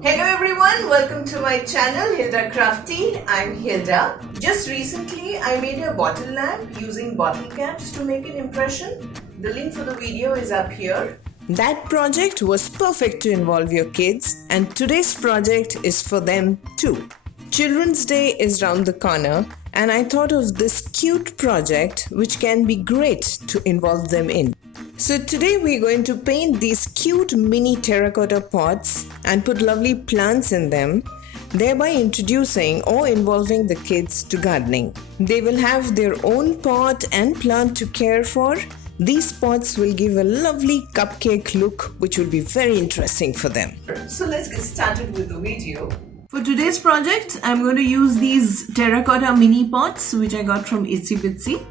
Hello everyone, welcome to my channel Hilda Crafty. I'm Hilda. Just recently I made a bottle lamp using bottle caps to make an impression. The link for the video is up here. That project was perfect to involve your kids, and today's project is for them too. Children's Day is round the corner, and I thought of this cute project which can be great to involve them in. So today we're going to paint these cute mini terracotta pots and put lovely plants in them, thereby introducing or involving the kids to gardening. They will have their own pot and plant to care for. These pots will give a lovely cupcake look, which will be very interesting for them. So let's get started with the video. For today's project, I'm going to use these terracotta mini pots which I got from Itsy Bitsy.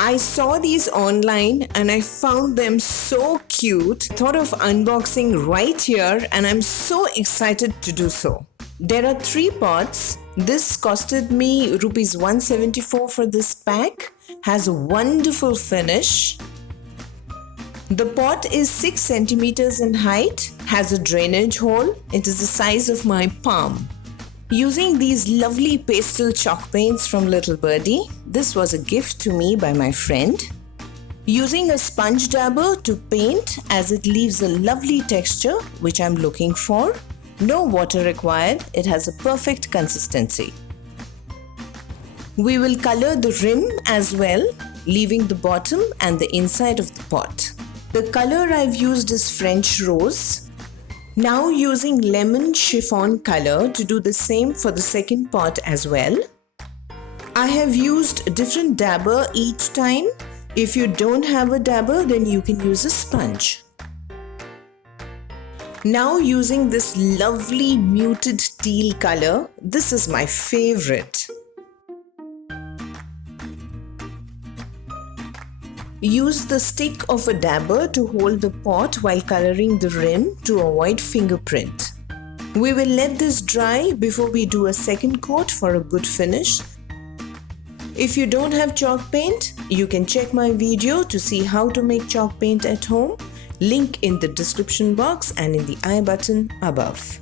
I saw these online and I found them so cute. Thought of unboxing right here, and I'm so excited to do so. There are 3 pots. This costed me rupees 174 for this pack. Has a wonderful finish. The pot is 6 centimeters in height. Has a drainage hole. It is the size of my palm. Using these lovely pastel chalk paints from Little Birdie. This was a gift to me by my friend. Using a sponge dabber to paint, as it leaves a lovely texture which I'm looking for. No water required. It has a perfect consistency. We will color the rim as well, leaving the bottom and the inside of the pot. The color I've used is French rose. Now using lemon chiffon color to do the same for the second pot as well. I have used a different dabber each time. If you don't have a dabber, then you can use a sponge. Now using this lovely muted teal color. This is my favorite. Use the stick of a dabber to hold the pot while coloring the rim to avoid fingerprint. We will let this dry before we do a second coat for a good finish. If you don't have chalk paint, you can check my video to see how to make chalk paint at home. Link in the description box and in the I button above.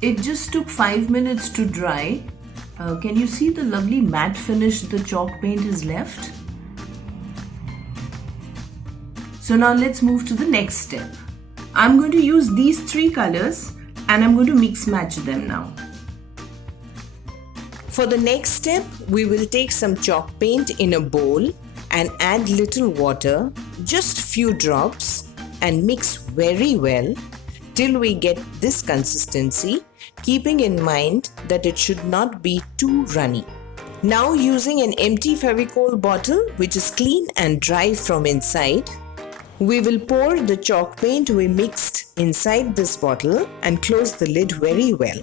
It just took 5 minutes to dry. Can you see the lovely matte finish the chalk paint has left? So now let's move to the next step. I'm going to use these 3 colors and I'm going to mix match them now. For the next step, we will take some chalk paint in a bowl and add little water, just few drops, and mix very well till we get this consistency, keeping in mind that it should not be too runny. Now using an empty Fevicol bottle which is clean and dry from inside, we will pour the chalk paint we mixed inside this bottle and close the lid very well.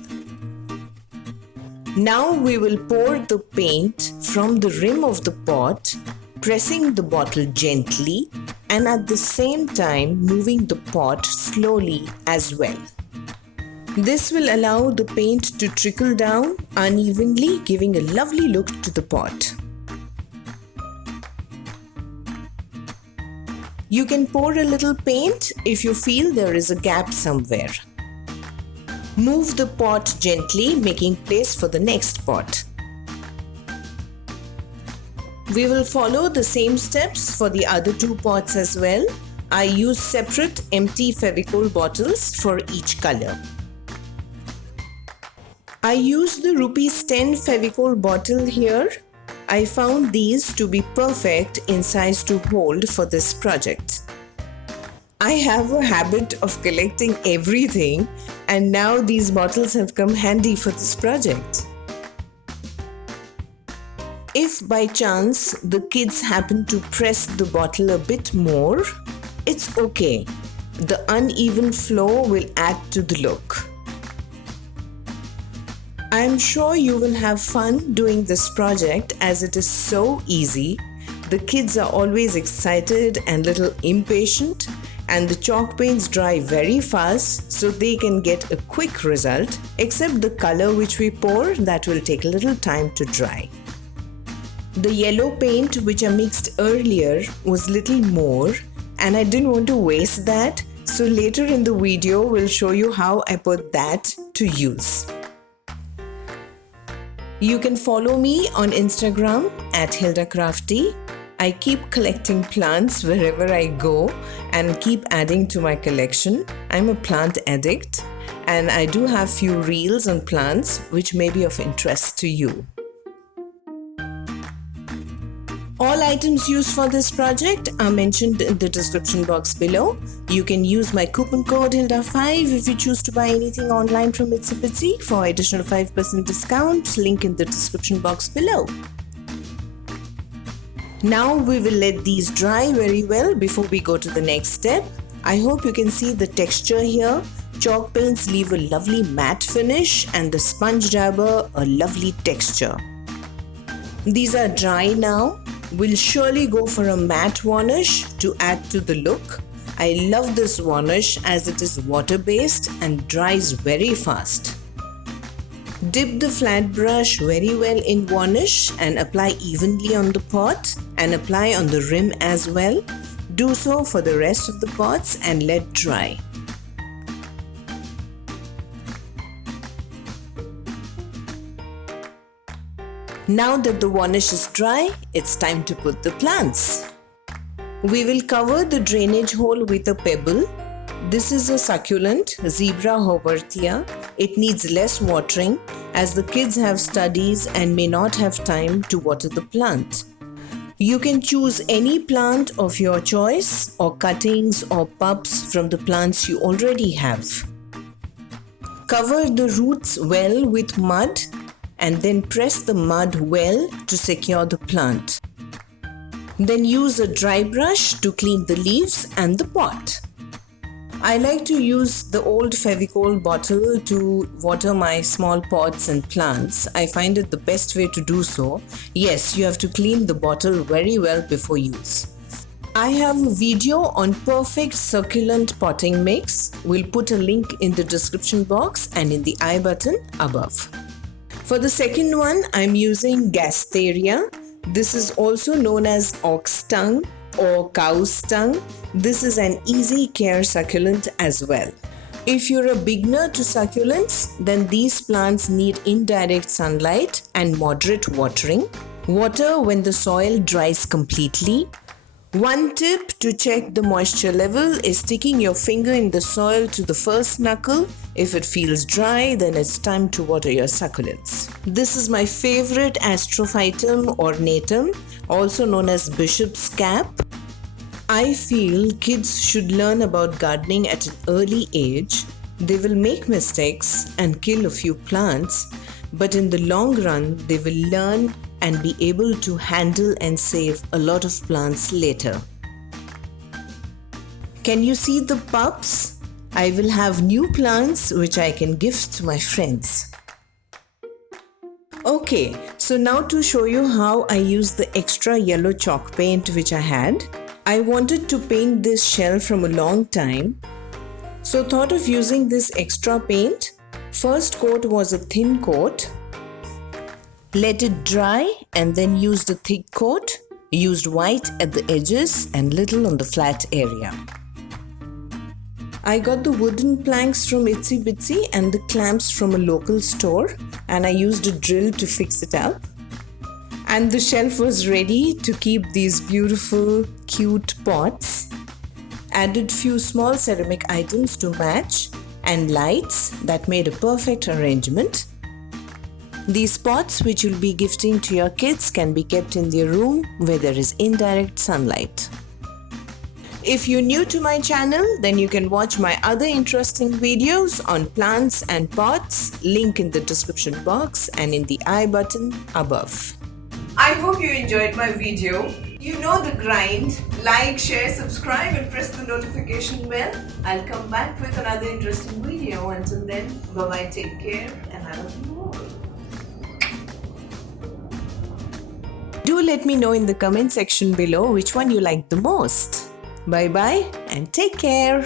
Now we will pour the paint from the rim of the pot, pressing the bottle gently and at the same time moving the pot slowly as well. This will allow the paint to trickle down unevenly, giving a lovely look to the pot. You can pour a little paint if you feel there is a gap somewhere. Move the pot gently, making place for the next pot. We will follow the same steps for the other 2 pots as well. I use separate empty Fevicol bottles for each color. I use the rupees 10 Fevicol bottle here. I found these to be perfect in size to hold for this project. I have a habit of collecting everything, and now these bottles have come handy for this project. If by chance the kids happen to press the bottle a bit more, it's okay. The uneven flow will add to the look. I'm sure you will have fun doing this project as it is so easy. The kids are always excited and little impatient, and the chalk paints dry very fast so they can get a quick result, except the color which we pour that will take a little time to dry. The yellow paint which I mixed earlier was little more and I didn't want to waste that, So later in the video, we'll show you how I put that to use. You can follow me on Instagram at HildaCrafty. I keep collecting plants wherever I go and keep adding to my collection. I'm a plant addict and I do have few reels on plants which may be of interest to you. All items used for this project are mentioned in the description box below. You can use my coupon code HILDA5 if you choose to buy anything online from Itsy Bitsy for additional 5% discount. Link in the description box below. Now we will let these dry very well before we go to the next step. I hope you can see the texture here. Chalk paints leave a lovely matte finish and the sponge dabber a lovely texture. These are dry now. We'll surely go for a matte varnish to add to the look. I love this varnish as it is water based and dries very fast. Dip the flat brush very well in varnish and apply evenly on the pot and apply on the rim as well. Do so for the rest of the pots and let dry. Now that the varnish is dry, it's time to put the plants. We will cover the drainage hole with a pebble. This is a succulent, Zebra Hobarthia. It needs less watering as the kids have studies and may not have time to water the plant. You can choose any plant of your choice or cuttings or pups from the plants you already have. Cover the roots well with mud and then press the mud well to secure the plant. Then use a dry brush to clean the leaves and the pot. I like to use the old Fevicol bottle to water my small pots and plants. I find it the best way to do so. Yes, you have to clean the bottle very well before use. I have a video on perfect succulent potting mix. We'll put a link in the description box and in the I button above. For the second one, I'm using Gasteria. This is also known as ox tongue or cow's tongue. This is an easy care succulent as well. If you're a beginner to succulents, then these plants need indirect sunlight and moderate watering. Water when the soil dries completely. One tip to check the moisture level is sticking your finger in the soil to the first knuckle. If it feels dry, then it's time to water your succulents. This is my favorite Astrophytum ornatum, also known as bishop's cap. I feel kids should learn about gardening at an early age. They will make mistakes and kill a few plants, but in the long run, they will learn and be able to handle and save a lot of plants later. Can you see the pups? I will have new plants which I can gift to my friends. Okay, so now to show you how I use the extra yellow chalk paint which I had. I wanted to paint this shell from a long time, so thought of using this extra paint. First coat was a thin coat. Let it dry and then used a thick coat. Used white at the edges and little on the flat area. I got the wooden planks from Itsy Bitsy and the clamps from a local store, and I used a drill to fix it up. And the shelf was ready to keep these beautiful, cute pots. Added few small ceramic items to match and lights that made a perfect arrangement. These pots which you'll be gifting to your kids can be kept in their room where there is indirect sunlight. If you're new to my channel, then you can watch my other interesting videos on plants and pots, link in the description box and in the I button above. I hope you enjoyed my video. You know the grind. Like, share, subscribe and press the notification bell. I'll come back with another interesting video. Until then, bye-bye, take care and I love you all. Do let me know in the comment section below which one you like the most. Bye bye and take care.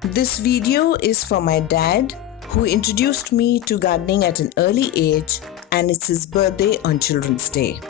This video is for my dad who introduced me to gardening at an early age, and it's his birthday on Children's Day.